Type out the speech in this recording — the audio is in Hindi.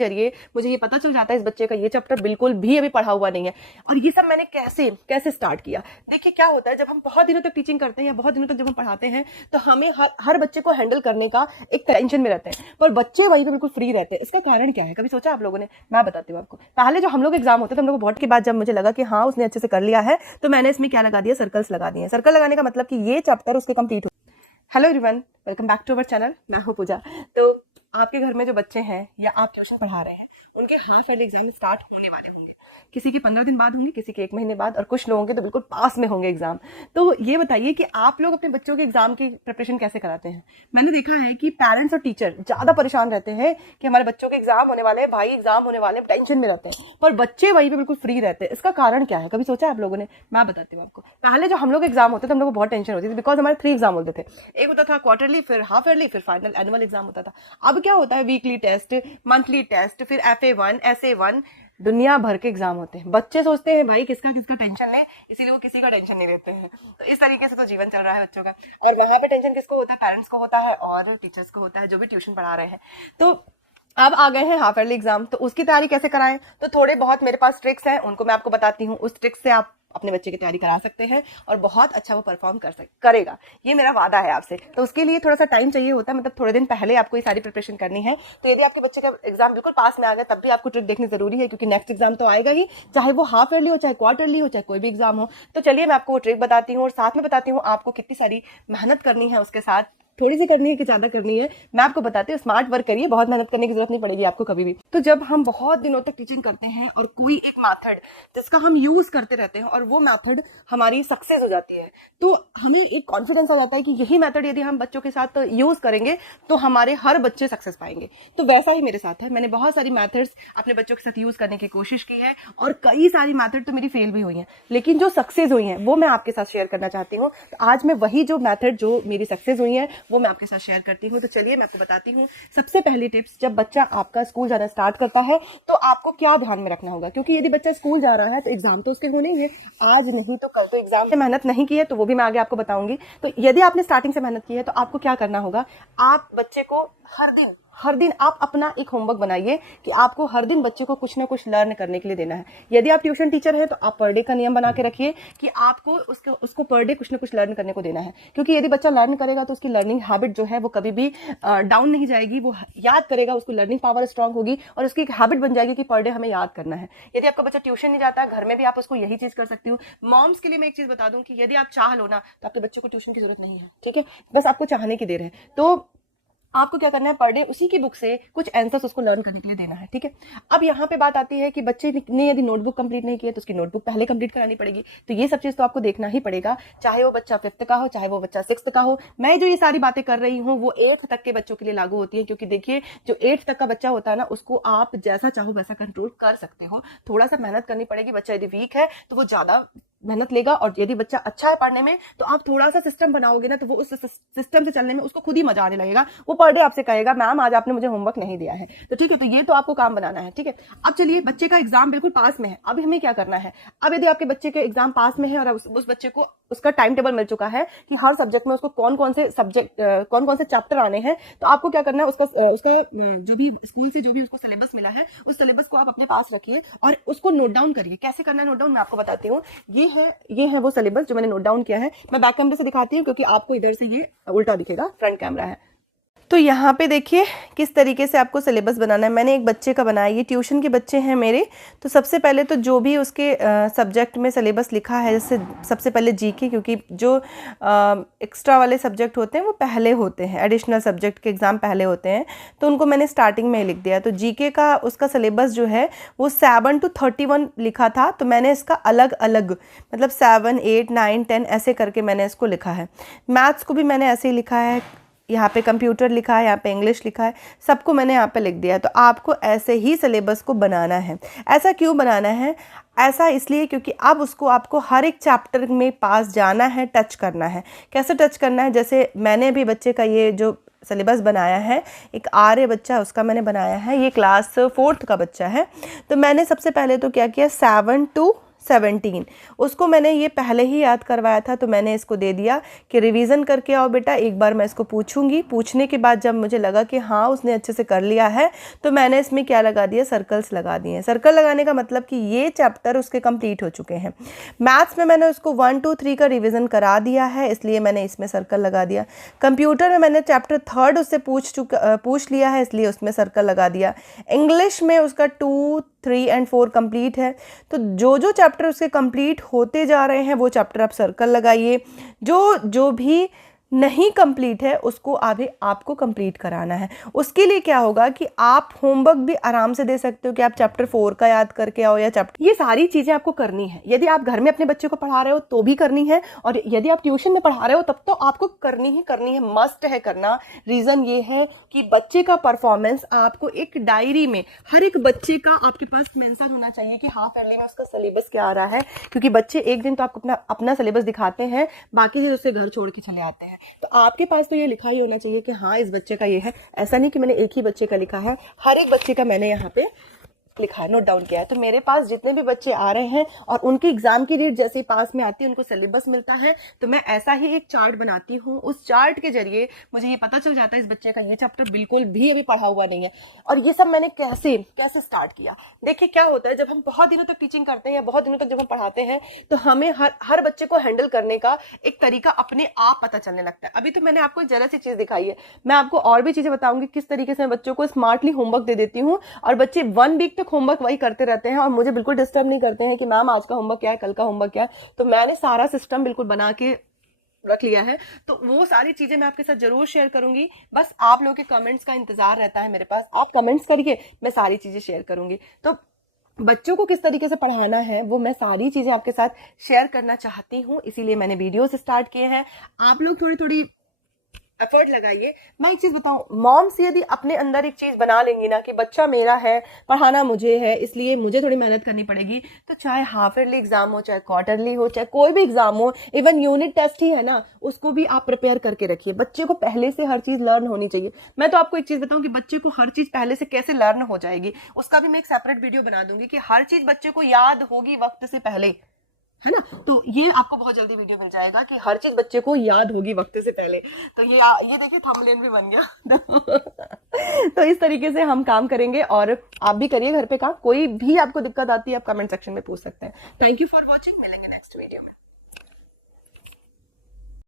जरिए मुझे ये पता चल जाता है इस बच्चे का ये चैप्टर बिल्कुल भी अभी पढ़ा हुआ नहीं है। और ये सब मैंने कैसे कैसे स्टार्ट किया। देखिए क्या होता है, जब हम बहुत दिनों तक टीचिंग करते हैं या बहुत दिनों तक जब हम पढ़ाते हैं तो हमें हर बच्चे को हैंडल करने का एक टेंशन में रहते हैं, पर बच्चे वहीं पे बिल्कुल फ्री रहते हैं। इसका कारण क्या है, कभी सोचा आप लोगों ने? मैं बताती हूँ आपको। पहले जो हम लोग एग्जाम होते थे, हम लोग बहुत के बाद जब मुझे लगा कि हाँ उसने अच्छे से कर लिया है, तो मैंने इसमें क्या लगा दिया, सर्कल्स लगा दिए। सर्कल लगाने का मतलब कि ये चैप्टर उसके कंप्लीट हो। Hello everyone, welcome back to our channel. मैं हूँ पूजा। तो आपके घर में जो बच्चे हैं या आप ट्यूशन पढ़ा रहे हैं, उनके हाफ ईयरली एग्जाम स्टार्ट होने वाले होंगे। किसी के 15 दिन बाद होंगे, किसी के 1 महीने बाद, और कुछ लोगों के तो बिल्कुल पास में होंगे एग्जाम। तो ये बताइए कि आप लोग अपने बच्चों के एग्जाम की प्रिपरेशन कैसे कराते हैं? मैंने देखा है कि पेरेंट्स और टीचर ज्यादा परेशान रहते हैं कि हमारे बच्चों के एग्जाम होने वाले हैं, भाई एग्जाम होने वाले हैं, टेंशन में रहते हैं, पर बच्चे वहीं पे बिल्कुल फ्री रहते हैं। इसका कारण क्या है, कभी सोचा आप लोगों ने? मैं बताती हूँ आपको। पहले जो हम लोग एग्जाम होते थे, हम लोग को बहुत टेंशन होती थी, बिकॉज हमारे 3 एग्जाम होते थे। एक होता था क्वार्टरली, फिर हाफ ईयरली, फिर फाइनल एनुअल एग्जाम होता था। अब क्या होता है, वीकली टेस्ट, मंथली टेस्ट, फिर FA1 SA1, दुनिया भर के एग्जाम होते हैं। बच्चे सोचते हैं भाई किसका किसका टेंशन ले, इसीलिए वो किसी का टेंशन नहीं लेते हैं। तो इस तरीके से तो जीवन चल रहा है बच्चों का। और वहां पे टेंशन किसको होता है? पेरेंट्स को होता है और टीचर्स को होता है, जो भी ट्यूशन पढ़ा रहे हैं। तो अब आ गए हैं हाफ ईयरली एग्जाम, तो उसकी तैयारी कैसे कराएं? तो थोड़े बहुत मेरे पास ट्रिक्स हैं, उनको मैं आपको बताती हूँ। उस ट्रिक्स से आप अपने बच्चे की तैयारी करा सकते हैं और बहुत अच्छा वो परफॉर्म करेगा, ये मेरा वादा है आपसे। तो उसके लिए थोड़ा सा टाइम चाहिए होता है, मतलब थोड़े दिन पहले आपको ये सारी प्रिपरेशन करनी है। तो यदि आपके बच्चे का एग्जाम बिल्कुल पास में आ गया, तब भी आपको ट्रिक देखनी जरूरी है, क्योंकि नेक्स्ट एग्जाम तो आएगा ही, चाहे वो हाफ ईयरली हो, चाहे क्वार्टरली हो, चाहे कोई भी एग्जाम हो। तो चलिए मैं आपको वो ट्रिक बताती हूँ और साथ में बताती हूँ आपको कितनी सारी मेहनत करनी है। उसके साथ थोड़ी सी करनी है कि ज्यादा करनी है, मैं आपको बताती हूँ। स्मार्ट वर्क करिए, बहुत मेहनत करने की जरूरत नहीं पड़ेगी आपको कभी भी। तो जब हम बहुत दिनों तक टीचिंग करते हैं और कोई एक मेथड जिसका हम यूज करते रहते हैं और वो मेथड हमारी सक्सेस हो जाती है, तो हमें एक कॉन्फिडेंस आ जाता है कि यही मेथड यदि हम बच्चों के साथ यूज करेंगे तो हमारे हर बच्चे सक्सेस पाएंगे। तो वैसा ही मेरे साथ है। मैंने बहुत सारी मेथड्स अपने बच्चों के साथ यूज करने की कोशिश की है और कई सारी मेथड तो मेरी फेल भी हुई हैं, लेकिन जो सक्सेस हुई हैं वो मैं आपके साथ शेयर करना चाहती हूँ। तो आज मैं वही जो मेथड जो मेरी सक्सेस हुई है वो मैं आपके साथ शेयर करती हूँ। तो चलिए मैं आपको बताती हूँ। सबसे पहली टिप्स, जब बच्चा आपका स्कूल जाना स्टार्ट करता है तो आपको क्या ध्यान में रखना होगा, क्योंकि यदि बच्चा स्कूल जा रहा है तो एग्जाम तो उसके होने ही है, आज नहीं तो कल। तो एग्जाम से मेहनत नहीं की है तो वो भी मैं आगे आपको बताऊंगी। तो यदि आपने स्टार्टिंग से मेहनत की है तो आपको क्या करना होगा, आप बच्चे को हर दिन आप अपना एक होमवर्क बनाइए कि आपको हर दिन बच्चे को कुछ ना कुछ लर्न करने के लिए देना है। यदि आप ट्यूशन टीचर हैं तो आप पर डे का नियम बना के रखिए कि आपको उसको पर डे कुछ ना कुछ लर्न करने को देना है, क्योंकि यदि बच्चा लर्न करेगा तो उसकी लर्निंग हैबिट जो है वो कभी भी डाउन नहीं जाएगी। वो याद करेगा, उसको लर्निंग पावर स्ट्रांग होगी और उसकी एक हैबिट बन जाएगी कि पर डे हमें याद करना है। यदि आपका बच्चा ट्यूशन नहीं जाता है, घर में भी आप उसको यही चीज कर सकती हूँ। मॉम्स के लिए मैं एक चीज बता दूं कि यदि आप चाह लो ना तो आपके बच्चे को ट्यूशन की जरूरत नहीं है, ठीक है? बस आपको चाहने की देर है। तो आपको क्या करना है, पर डे उसी की बुक से कुछ आंसर्स उसको लर्न करने के लिए देना है, ठीक है? अब यहाँ पे बात आती है कि बच्चे ने यदि नोटबुक कंप्लीट नहीं की है तो उसकी नोटबुक पहले कंप्लीट करानी पड़ेगी। तो ये सब चीज तो आपको देखना ही पड़ेगा, चाहे वो बच्चा 5th का हो, चाहे वो बच्चा 6th का हो। मैं जो ये सारी बातें कर रही हूँ वो 8th तक के बच्चों के लिए लागू होती है, क्योंकि देखिए जो 8th तक का बच्चा होता है ना, उसको आप जैसा चाहो वैसा कंट्रोल कर सकते हो। थोड़ा सा मेहनत करनी पड़ेगी। बच्चा यदि वीक है तो वो ज्यादा मेहनत लेगा, और यदि बच्चा अच्छा है पढ़ने में तो आप थोड़ा सा सिस्टम बनाओगे ना तो वो उस सिस्टम से चलने में उसको खुद ही मजा आने लगेगा। वो पर डे आपसे कहेगा मैम आज आपने मुझे होमवर्क नहीं दिया है। तो ठीक है, तो ये तो आपको काम बनाना है, ठीक है? अब चलिए, बच्चे का एग्जाम बिल्कुल पास में है, अब हमें क्या करना है? अब यदि आपके बच्चे के एग्जाम पास में है और उस बच्चे को उसका टाइम टेबल मिल चुका है कि हर सब्जेक्ट में उसको कौन कौन से चैप्टर आने हैं, तो आपको क्या करना है, उसका जो भी स्कूल से जो भी उसको सिलेबस मिला है उस सिलेबस को आप अपने पास रखिए और उसको नोट डाउन करिए। कैसे करना है नोट डाउन, मैं आपको बताती हूँ। ये है वो सिलेबस जो मैंने नोट डाउन किया है। मैं बैक कैमरे से दिखाती हूँ क्योंकि आपको इधर से ये उल्टा दिखेगा, फ्रंट कैमरा है। तो यहाँ पे देखिए किस तरीके से आपको सिलेबस बनाना है। मैंने एक बच्चे का बनाया, ये ट्यूशन के बच्चे हैं मेरे। तो सबसे पहले तो जो भी उसके सब्जेक्ट में सिलेबस लिखा है, जैसे सबसे पहले जीके, क्योंकि जो एक्स्ट्रा वाले सब्जेक्ट होते हैं वो पहले होते हैं, एडिशनल सब्जेक्ट के एग्ज़ाम पहले होते हैं, तो उनको मैंने स्टार्टिंग में ही लिख दिया। तो जीके का उसका सिलेबस जो है वो 7 to 31 लिखा था, तो मैंने इसका अलग अलग, मतलब 7, 8, 9, 10 ऐसे करके मैंने इसको लिखा है। मैथ्स को भी मैंने ऐसे ही लिखा है, यहाँ पे कंप्यूटर लिखा है, यहाँ पे इंग्लिश लिखा है, सबको मैंने यहाँ पे लिख दिया। तो आपको ऐसे ही सिलेबस को बनाना है। ऐसा क्यों बनाना है? ऐसा इसलिए क्योंकि अब उसको आपको हर एक चैप्टर में पास जाना है, टच करना है। कैसे टच करना है? जैसे मैंने भी बच्चे का ये जो सिलेबस बनाया है, एक आर्य बच्चा उसका मैंने बनाया है, ये क्लास 4th का बच्चा है। तो मैंने सबसे पहले तो क्या किया, 7 to 17। उसको मैंने ये पहले ही याद करवाया था, तो मैंने इसको दे दिया कि रिवीजन करके आओ बेटा, एक बार मैं इसको पूछूंगी। पूछने के बाद जब मुझे लगा कि हाँ उसने अच्छे से कर लिया है, तो मैंने इसमें क्या लगा दिया, सर्कल्स लगा दिए। सर्कल लगाने का मतलब कि ये चैप्टर उसके कंप्लीट हो चुके हैं। मैथ्स में मैंने उसको 1 2 3 का रिविज़न करा दिया है, इसलिए मैंने इसमें सर्कल लगा दिया। कंप्यूटर में मैंने चैप्टर 3 उससे पूछ लिया है, इसलिए उसमें सर्कल लगा दिया। इंग्लिश में उसका 2 3 एंड 4 कंप्लीट है। तो जो जो चैप्टर उसके कंप्लीट होते जा रहे हैं वो चैप्टर आप सर्कल लगाइए। जो भी नहीं कंप्लीट है उसको अभी आपको कंप्लीट कराना है। उसके लिए क्या होगा कि आप होमवर्क भी आराम से दे सकते हो कि आप चैप्टर 4 का याद करके आओ, या चैप्टर, ये सारी चीजें आपको करनी है। यदि आप घर में अपने बच्चे को पढ़ा रहे हो तो भी करनी है, और यदि आप ट्यूशन में पढ़ा रहे हो तब तो आपको करनी है, मस्ट है करना। रीजन ये है कि बच्चे का परफॉर्मेंस आपको एक डायरी में, हर एक बच्चे का आपके पास मेंशन होना चाहिए कि हाँ पहले में उसका सिलेबस क्या आ रहा है, क्योंकि बच्चे एक दिन तो आपको अपना सिलेबस दिखाते हैं, बाकी चीज उससे घर छोड़ के चले आते हैं। तो आपके पास तो ये लिखा ही होना चाहिए कि हाँ इस बच्चे का ये है। ऐसा नहीं कि मैंने एक ही बच्चे का लिखा है, हर एक बच्चे का मैंने यहाँ पे लिखा है, नोट डाउन किया है। तो मेरे पास जितने भी बच्चे आ रहे हैं और उनकी एग्जाम की डेट जैसे ही पास में आती है, उनको सिलेबस मिलता है, तो मैं ऐसा ही एक चार्ट बनाती हूँ। उस चार्ट के जरिए मुझे ये पता चल जाता है इस बच्चे का ये चैप्टर बिल्कुल भी अभी पढ़ा हुआ नहीं है। और ये सब मैंने कैसे स्टार्ट किया। देखिए क्या होता है, जब हम बहुत दिनों तक टीचिंग करते हैं या बहुत दिनों तक जब हम पढ़ाते हैं, तो हमें हर बच्चे को हैंडल करने का एक तरीका अपने आप पता चलने लगता है। अभी तो मैंने आपको जरा सी चीज दिखाई है, मैं आपको और भी चीजें बताऊंगी किस तरीके से मैं बच्चों को स्मार्टली होमवर्क दे देती हूँ, और बच्चे 1 वीक तक होमवर्क वही करते रहते हैं और मुझे बिल्कुल डिस्टर्ब नहीं करते हैं कि मैम आज का होमवर्क क्या है, कल का होमवर्क क्या है। तो मैंने सारा सिस्टम बिल्कुल बना के रख लिया है, तो वो सारी चीजें मैं आपके साथ जरूर शेयर करूंगी। बस आप लोगों के कमेंट्स का इंतजार रहता है मेरे पास, आप कमेंट्स करिए, मैं सारी चीजें शेयर करूंगी। तो बच्चों को किस तरीके से पढ़ाना है वो मैं सारी चीजें आपके साथ शेयर करना चाहती हूँ, इसीलिए मैंने वीडियोस स्टार्ट किए हैं। आप लोग थोड़ी थोड़ी एफर्ट लगाइए। मैं एक चीज बताऊं, मॉम्स यदि अपने अंदर एक चीज बना लेंगी ना कि बच्चा मेरा है, पढ़ाना मुझे है, इसलिए मुझे थोड़ी मेहनत करनी पड़ेगी, तो चाहे हाफ ईयरली एग्जाम हो, चाहे क्वार्टरली हो, चाहे कोई भी एग्जाम हो, इवन यूनिट टेस्ट ही है ना, उसको भी आप प्रिपेयर करके रखिए। बच्चे को पहले से हर चीज लर्न होनी चाहिए। मैं तो आपको एक चीज बताऊं कि बच्चे को हर चीज पहले से कैसे लर्न हो जाएगी, उसका भी मैं एक सेपरेट वीडियो बना दूंगी कि हर चीज बच्चे को याद होगी वक्त से पहले, है ना। तो ये आपको बहुत जल्दी वीडियो मिल जाएगा कि हर चीज बच्चे को याद होगी वक्त से पहले। तो ये देखिए थंबनेल भी बन गया। तो इस तरीके से हम काम करेंगे, और आप भी करिए घर पे काम। कोई भी आपको दिक्कत आती है आप कमेंट सेक्शन में पूछ सकते हैं। थैंक यू फॉर वॉचिंग, मिलेंगे।